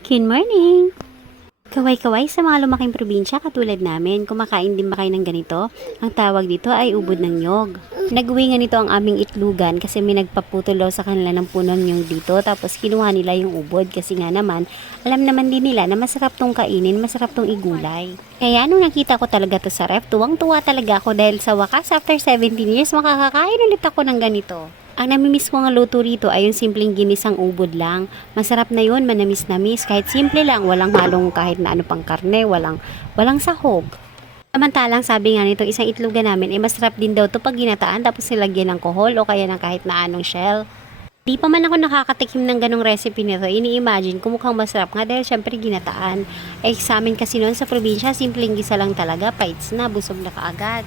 Good morning! Kaway-kaway sa mga lumaking probinsya katulad namin, kumakain din ba kayo ng ganito? Ang tawag dito ay ubod ng nyog. Nag-uwi nga nito ang aming itlugan kasi may nagpaputulo sa kanila ng puno ng nyog dito tapos kinuha nila yung ubod kasi nga naman, alam naman din nila na masarap tong kainin, masarap tong igulay. Kaya nung nakita ko talaga to sa ref, tuwang-tuwa talaga ako dahil sa wakas after 17 years makakakain ulit ako ng ganito. Ang namimiss ko nga luto rito ay yung simpleng ginisang ubod lang. Masarap na yun, manamis-namis. Kahit simple lang, walang halong kahit na ano pang karne, walang sahog. Samantalang sabi nga nito isang itlogan namin, masarap din daw to pag ginataan tapos nilagyan ng kohol o kaya ng kahit na anong shell. Di pa man ako nakakatikim ng ganong recipe nito, ini-imagine kung mukhang masarap nga dahil syempre ginataan. Sa amin kasi noon sa probinsya, simpleng gisa lang talaga, paits na, busog na kaagad.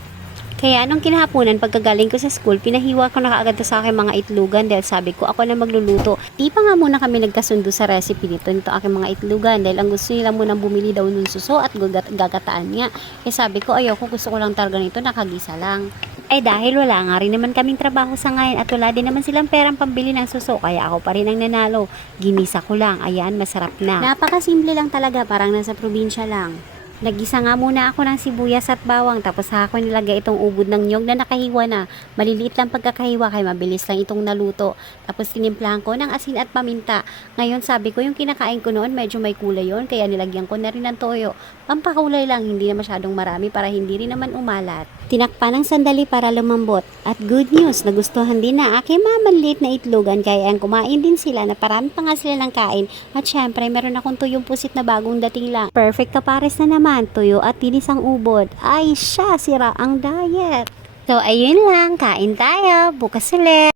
Kaya nung kinahaponan pagkagaling ko sa school, pinahiwa ko na kaagad sa aking mga itlugan dahil sabi ko ako na magluluto. Di pa nga muna kami nagkasundo sa recipe nito aking mga itlugan dahil ang gusto nila munang bumili daw ng suso at gagataan nga. Sabi ko ayoko, gusto ko lang talaga nito nakagisa lang. Dahil wala nga rin naman kaming trabaho sa ngayon at wala din naman silang perang pambili ng suso kaya ako pa rin ang nanalo. Ginisa ko lang, ayan masarap na. Napakasimple lang talaga, parang nasa probinsya lang. Nagisa nga muna ako ng sibuyas at bawang tapos ako nilagay itong ubod ng nyog na nakahiwa na. Maliliit lang pagkakahiwa kaya mabilis lang itong naluto. Tapos tinimplahan ko ng asin at paminta. Ngayon sabi ko yung kinakain ko noon medyo may kulay yon kaya nilagyan ko na rin ng toyo. Pampakulay lang, hindi na masyadong marami para hindi rin naman umalat. Tinakpan ng sandali para lumambot. At good news, nagustuhan din na aking mamaliit na itlogan kaya ang kumain din sila na parami pa nga sila ng kain. At syempre meron akong tuyong pusit na bagong dating lang. Perfect kapares na naman, tuyo at tinisang ubod. Ay siya, sira ang diet. So ayun lang, kain tayo, bukas ulit.